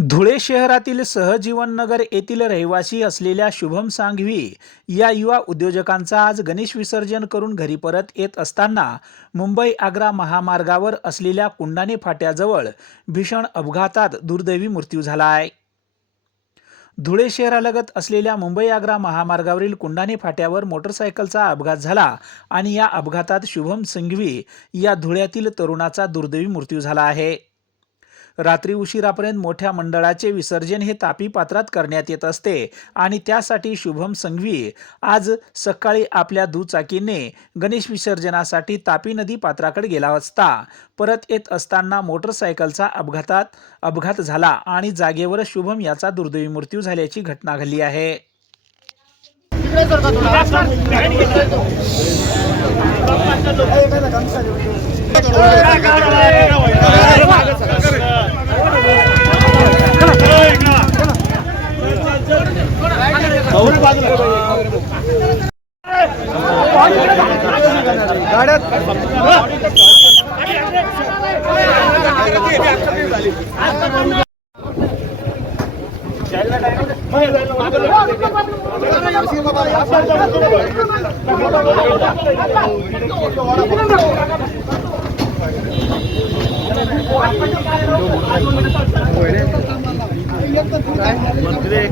धुळे शहरातील सहजीवन नगर येथील रहिवासी असलेल्या शुभम सांघवी या युवा उद्योजकांचा आज गणेश विसर्जन करून घरी परत येत असताना मुंबई आग्रा महामार्गावर असलेल्या कुंडाणे फाट्याजवळ भीषण अपघातात दुर्दैवी मृत्यू झाला आहे। धुळे शहरालगत असलेल्या मुंबई आग्रा महामार्गावरील कुंडाणे फाट्यावर मोटरसायकलचा अपघात झाला आणि या अपघातात शुभम सांघवी या धुळ्यातील तरुणाचा दुर्दैवी मृत्यू झाला आहे। रात्री उशिरापर्यंत मोठ्या मंडळाचे विसर्जन हे तापी पात्रात करण्यात येत असते आणि त्यासाठी शुभम सांघवी आज सकाळी आपल्या दुचाकीने गणेश विसर्जनासाठी तापी नदी पात्राकडे गेला असता परत येत असताना मोटरसायकलचा अपघात झाला आणि जागेवर शुभम याचा दुर्दैवी मृत्यू झाल्याची घटना घडली आहे।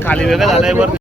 खाली वेगळं झालंय वर